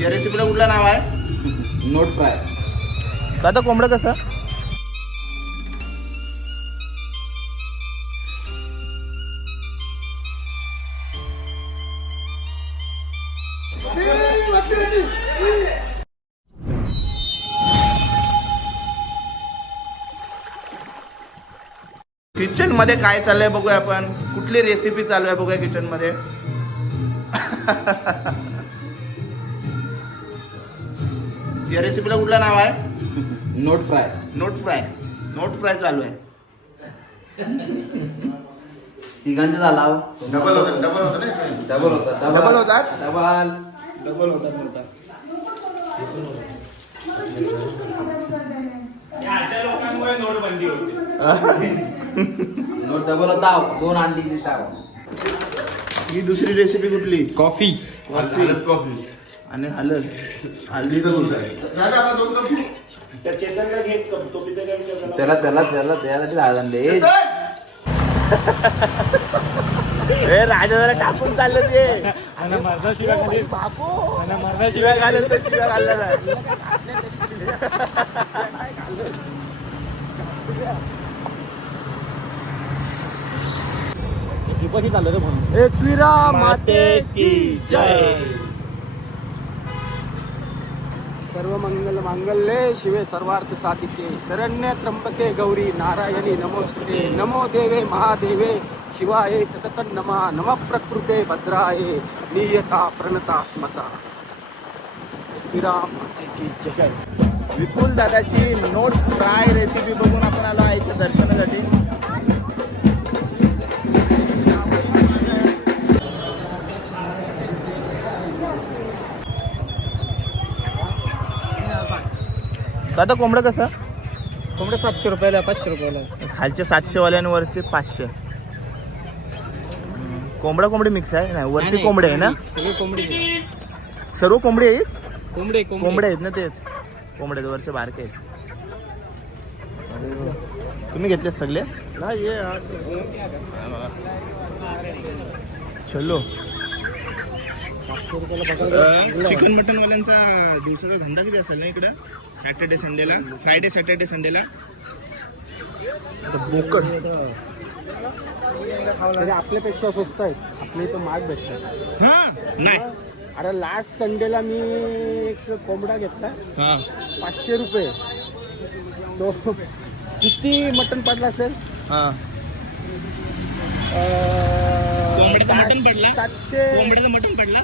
या रेसिपीला कुठलं नाव आहे? नोट फ्राय. आता कोंबडं कसं? किचनमध्ये काय चाललंय बघूया आपण? कुठली रेसिपी चालू आहे बघूया किचनमध्ये या रेसिपीला कुठलं नाव आहे? नोट फ्राय. नोट फ्राय. नोट फ्राय चालू आहे. तिघांचा झाला हो. डबल होतं डबल होतं ना डबल होता डबल होतात? डबल डबल होतात बोलतात अशा लोकांमुळे नोटबंदी होते. नोट डबल होता दोन अंडी देता ही दुसरी रेसिपी कुठली? कॉफी कॉफी आणि हलद हल्दी तर त्या चेतनला तो काय विचार करा. त्याला त्याला त्याला त्याला ते ए राजा जरा टाकून चाललं ते. शिवाय घालत तर शिव्या घालला नाही शिवाय चाललं एकविरा माते की जय. सर्व मंगल मांगल्ये शिवे सर्वार्थ साधिके शरण्य त्र्यंबके गौरी नारायणी नमोस्ते नमो देवे महादेवे. शिवाय सतत नमा. नम प्रकृते भद्राय. नियता प्रणता स्मता. विराम विपुल दादाची नोट फ्राय रेसिपी बघून आपण आलो आईच्या दर्शनासाठी. दादा कोंबडं कसं? कोंबडे सातशे रुपयाला पाचशे रुपयाला. खालचे सातशे वाल्यांवरती पाचशे. कोंबडा कोंबडी मिक्स आहे? नाही वरती कोंबडे आहे ना? सगळे कोंबडी सर्व कोंबडी आहेत? कोंबडे कोंबडे. आहेत ना ते? कोंबडे वरचे बारके आहेत. अरे वा. तुम्ही घेतले सगळे? हा, ये, हा. हा. चलो चिकन मटन वाल्यांचा दिवसाचा धंदा किती असेल ना इकडं? सॅटर्डे संडेला फ्रायडे सॅटर्डे संडेला. बोकड. तरी आपल्यापेक्षा स्वस्त आहेत. आपल्या इथं माग भेटतात. हा नाही. अरे लास्ट संडेला मी एक कोंबडा घेतला. हा. पाचशे रुपये. तो किती मटण पडला असेल? हा. कोंबड्याचं मटण पडला? सातशे कोंबड्याचं मटन पडला?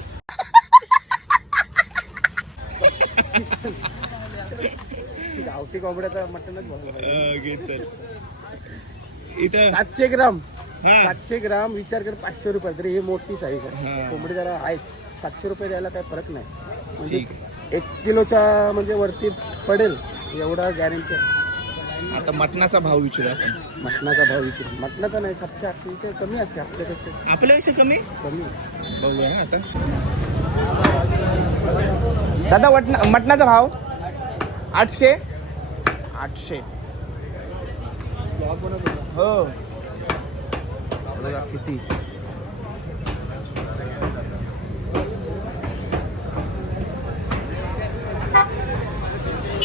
गावठी कोंबड्याचं चल. इथं सातशे ग्राम. हा. सातशे ग्राम विचार कर पाचशे रुपये तरी. हे मोठी साईज. आहे. कोंबडी जरा आहेत सातशे रुपये द्यायला काही फरक नाही. म्हणजे एक किलोच्या म्हणजे वरती पडेल. एवढा गॅरंटी आता मटणाचा भाव विचारू आपण. मटणाचा भाव विचार. मटणाचा नाही सातशे आठशे रुपये कमी असते आपल्यापेक्षा. आपल्यापेक्षा कमी? कमी. बघूया ना आता. दादा वटना मटणाचा भाव आठशे? आठशे. किती.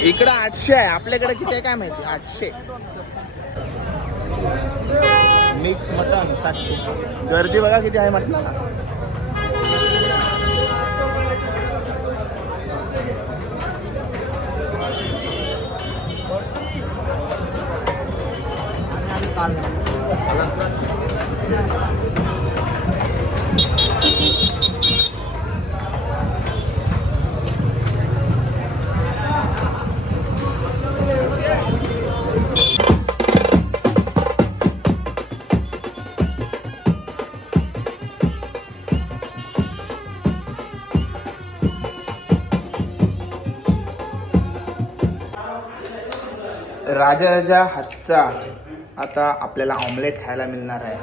इकडं आठशे आहे. आपल्याकडे किती आहे काय माहिती? आठशे. मिक्स मटन सातशे. गर्दी बघा किती आहे राजाच्या हातचा आता आपल्याला ऑमलेट खायला मिळणार आहे.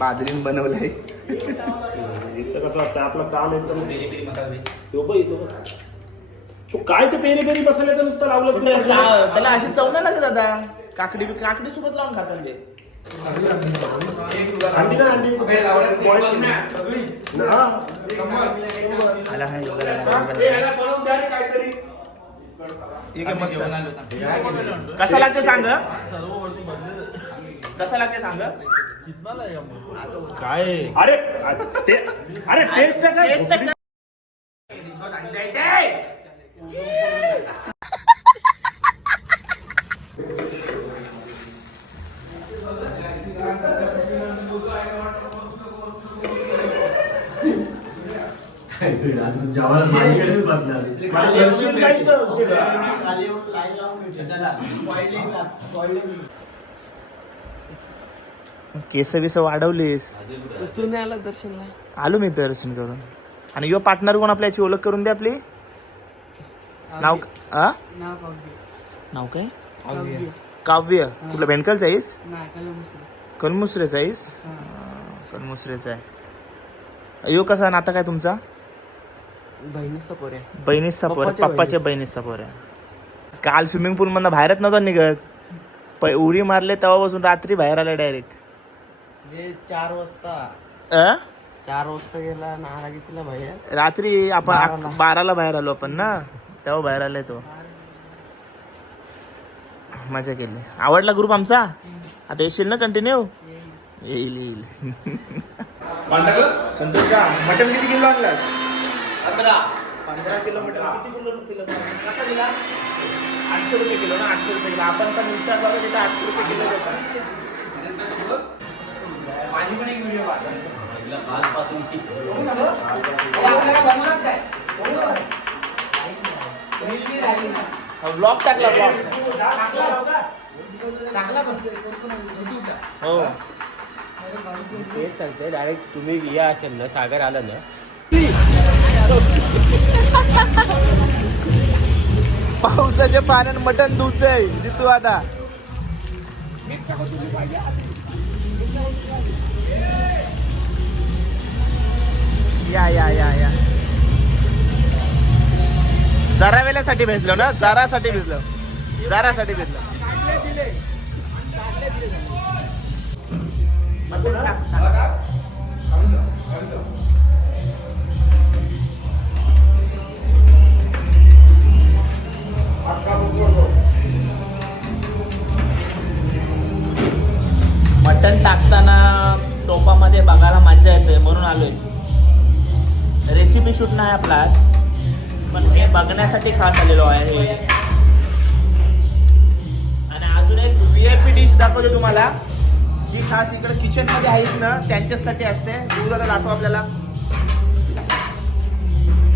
बादलीन बनवलंय. इथं कसं वाटतं आपलं काम एकदम तो बघ इथं बघ. तू काय ते पेरी पेरी मसाल्याचं नुसतं लावलं तू त्याला अशी चव नाही लागत दादा काकडी काकडी सोबत लावून खातात ते. हा. आला आहे कसा लागते सांग? कसा लागते सांग काय? अरे अरे टेस्ट काय मला दर्शन काय इथं केलं? केस बिस वाढवलीस. तुम्ही आला दर्शनला. आलो मी दर्शन करून. आणि यो पार्टनर कोण आपल्याची ओळख करून दे आपली. नाव आ? नाव काय? काव्य. कुठलं बेंडकलचं आहेस? नाही कलमसर. कणमुसरेचा आहेस? कणमुसरेचा आहे. यो कसा नाता काय तुमचा? बहिणीचा पोर पप्पाच्या पप्पाच्या बहिणीचा. पोर आहे. काल स्विमिंग पूल मधनं बाहेरच नव्हता निघत. प- उडी मारले तेव्हापासून रात्री बाहेर आले डायरेक्ट जे चार वाजता. अ? चार वाजता गेला नारा घेतला भैया रात्री आपण बाराला. बाहेर आलो आपण ना? तेव्हा बाहेर आलाय तो. मजा केली. आवडला ग्रुप आमचा? आता येशील ना कंटिन्यू येईल येईल. मटन किती किलो आणला पंधरा पंधरा किलो मटन किती किलो किलो? कसा दिला? आठशे रुपये किलो ना? आठशे रुपये किलो. आपण पण विचार बघा तिथे आठशे रुपये किलो देतात माझी पण एक व्हिडिओ ब्लॉग टाकला ब्लॉग हो. तेच सांगते डायरेक्ट तुम्ही या असेल ना सागर आला ना. पावसाच्या पाण्यात मटण धुतय जितू आता. या या या या. जरा वेळेसाठी भेटलो ना? जरासाठी भेटलो. जरासाठी भेटलो. मटण शूट नाही आपला आज. पण हे बघण्यासाठी खास आलेलो आहे. आणि अजून एक व्ही आय पी डिश दाखवते तुम्हाला. जी खास इकडे किचनमध्ये आहेत ना त्यांच्यासाठी असते. दूध आता दाखव आपल्याला.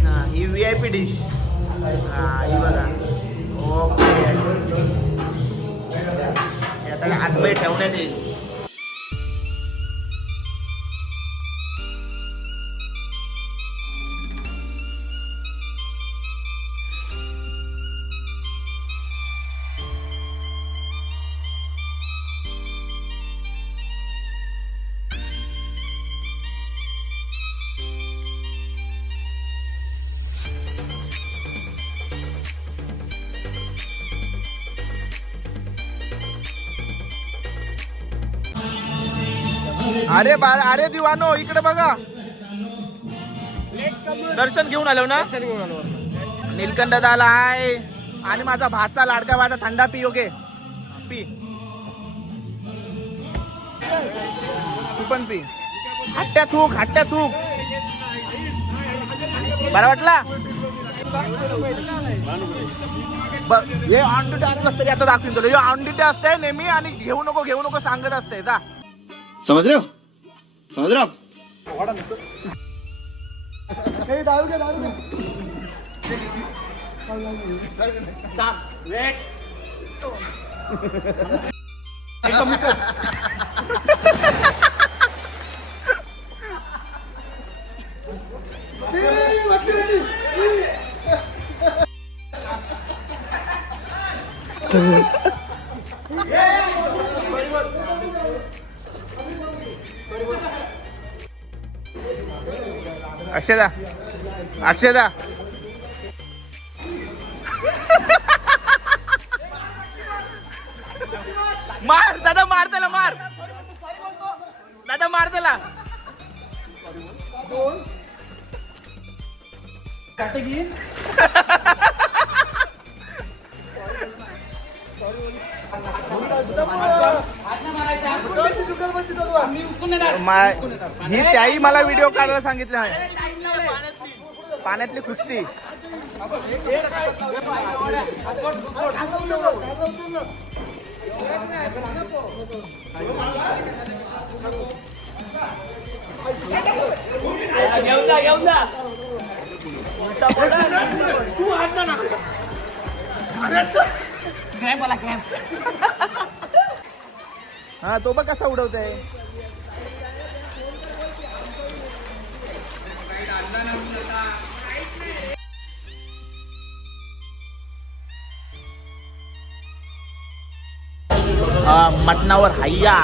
हां ही व्ही आय पी डिश हा ही बघा. ओके आता आतमध्ये ठेवण्यात येईल. अरे बार अरे दिवानो इकडे बघा. दर्शन घेऊन आलो ना? नीलकंठ दाला आहे. आणि माझा भातचा लाडका भाचा थंडा पी ओके. पी. तू पण पी. हट्ट्या थूक हट्ट्या थूक. बरा वाटला? ब- हे ऑन ड्युटी असलं तरी आता दाखवून तुला हे ऑन ड्युटी असतंय नेहमी आणि घेऊ नको घेऊ नको सांगत असते जा. समज रहे हो समझ रहे हो आप अक्षदा अक्षदा मार दादा मार त्याला मार. दादा मार त्याला. मा- ही त्याही मला व्हिडिओ काढायला सांगितले आहे. पाण्यातली कुस्ती. हा तो बघ कसा उडवतोय. मटणावर हैया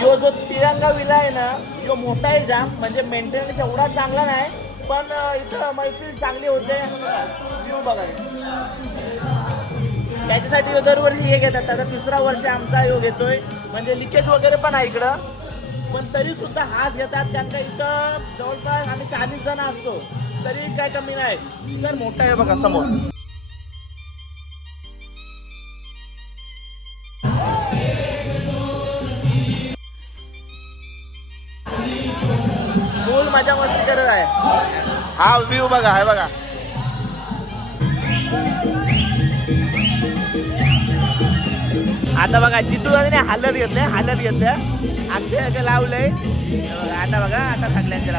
यो जो तिरंगा विला आहे ना यो मोठा आहे जाम म्हणजे मेंटेनन्स एवढा चांगला नाही पण इथं मैफिल चांगली होते. व्ह्यू बघा. त्याच्यासाठी दरवर्षी हे घेतात. आता तिसरा वर्ष आमचा योग घेतोय. म्हणजे लिकेज वगैरे पण आहे इकडं. पण तरी सुद्धा हाच घेतात त्यांना इथं जवळपास आम्ही चाळीस जण असतो. तरी काय कमी नाही. तर मोठा आहे बघा समोर. मजा मस्ती करत आहे. हा व्ह्यू बघा आहे बघा. आता बघा जितू आणि हालत घेतलंय हालत घेतल्या अक्षय लावलंय. बघा, आता बघा आता सगळ्यांचे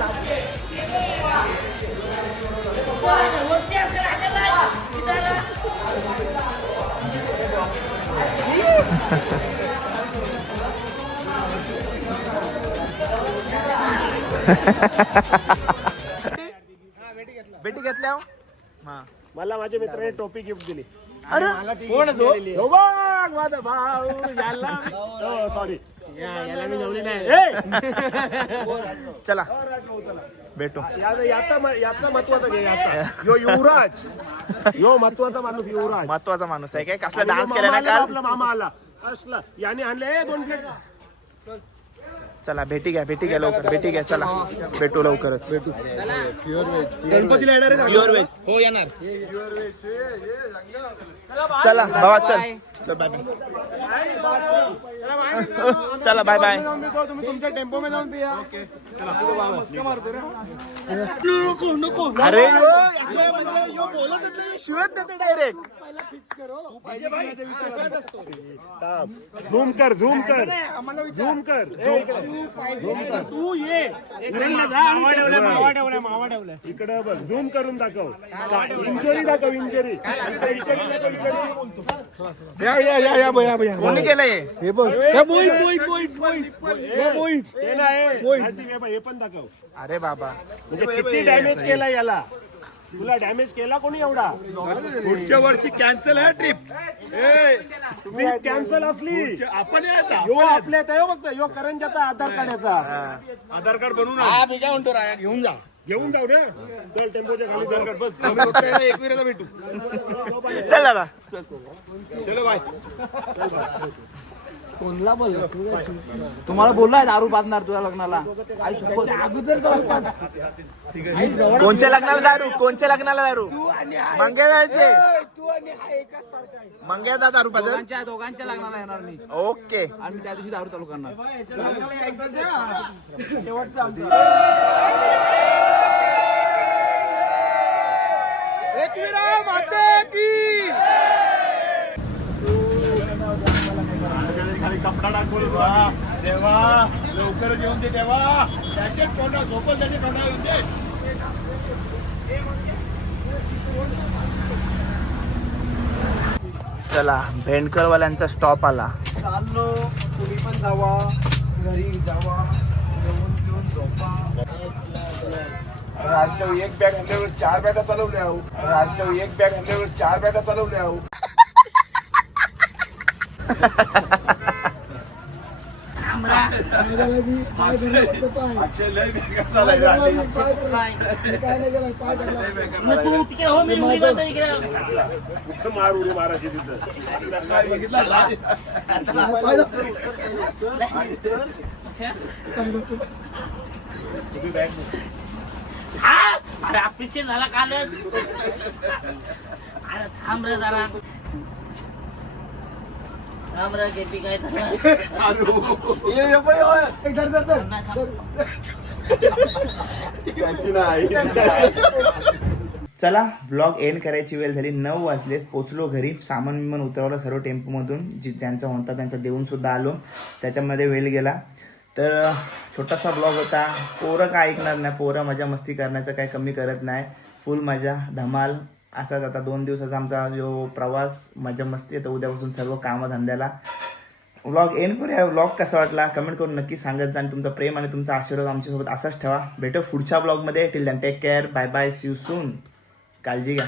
लावले बेटी घेतल्या हो? हा. मला माझ्या मित्राने टोपी गिफ्ट दिली. अरे कोण तो? हो माझा भाऊ याला सॉरी याला मी नवली नाही. चला. भेटू. याचा याचा महत्त्वाचा घे यो युवराज. यो महत्त्वाचा माणूस युवराज. महत्त्वाचा माणूस आहे. काय कसला डान्स केला ना आला, काल? आपला मामा आला. असला याने आणले दोन प्लेट चला भेटी घ्या भेटी घ्या लवकर भेटी घ्या चला. भेटू लवकरच. भेटू. गणपतीला येणार आहे प्युअर व्हेज हो येणार. चला भावा चल. चल बाय बाय चला बाय बाय अरे. शिवत देतो डायरेक्ट झूम कर झूम कर. झूम कर. झूम कर. तू ये इकडे बघ झूम करून दाखव. इंजुरी दाखव इंजुरी या या या या भैया भैया कोणी केलंय? हे बघ. हे मोहित मोहित मोहित मोहित हे मोहित हे नाही आधी हे बघ, हे पण दाखव. अरे बाबा. म्हणजे किती डॅमेज केला याला? तुला डॅमेज केला कोणी एवढा? पुढच्या वर्षी कॅन्सल आहे ट्रिप ट्रिप कॅन्सल असली. आपण यो आपल्या यो बघतो यो करंजाचा आधार कार्ड याचा आधार कार्ड बनवून हा मी काय म्हणतो राया घेऊन जा. घेऊन जाऊ ना चल टेम्पोच्या खाली कार्ड बस. आम्ही फक्त याला एकविराला भेटू. चल दादा. चलो बाय. कोणला बोल तुम्हाला बोललाय दारू पाजणार तुझ्या लग्नाला. आई शपथ अगोदर दारू पाज कोणच्या लग्नाला दारू? कोणच्या लग्नाला दारू? मंग्या जायचे तू आणि हा एकाच सारखा आहे. मंग्या दा दारू पाजल? दोघांच्या दोघांच्या लग्नाला येणार मी. ओके. आणि मी त्या दिवशी दारू चालू करणार. एकविरा माते की खाली कपडा टाकून देवा. लवकर येऊन दे देवा. त्याचे तोंडा झोपल त्याचे तोंडा येऊन दे चला भेंडकरवाल्यांचा स्टॉप आला. चाललो तुम्ही पण जावा घरी जावा जेवण घेऊन झोपा. आजच्या एक बॅग आणल्यावर चार बॅगा चालवल्या आहो आजच्या एक बॅग आणल्यावर चार बॅगा चालवल्या मार उडी मारायची तिथं बघितला अरे झाला कालच. अरे थांब रे जरा. केपी काय. चला ब्लॉग एंड करायची वेळ झाली. नऊ वाजलेत. पोचलो घरी. सामान विमान उतरवलं सर्व टेम्पोमधून. जी ज्यांचा होता त्यांचा देऊन सुद्धा आलो. त्याच्यामध्ये वेळ गेला. तर छोटासा ब्लॉग होता. पोरं काय ऐकणार नाही. पोरं मजा मस्ती करण्याचं काही कमी करत नाही. फुल मजा. धमाल. असाच आता दोन दिवसाचा आमचा जो प्रवास मजा मस्ती आहे तर उद्यापासून सर्व कामं धंद्याला व्लॉग एंड करूया. व्लॉग कसा वाटला? कमेंट करून नक्की सांगत जा आणि तुमचा प्रेम आणि तुमचा आशीर्वाद आमच्यासोबत असाच ठेवा. भेटू पुढच्या ब्लॉगमध्ये till then take care bye bye see you soon काळजी घ्या.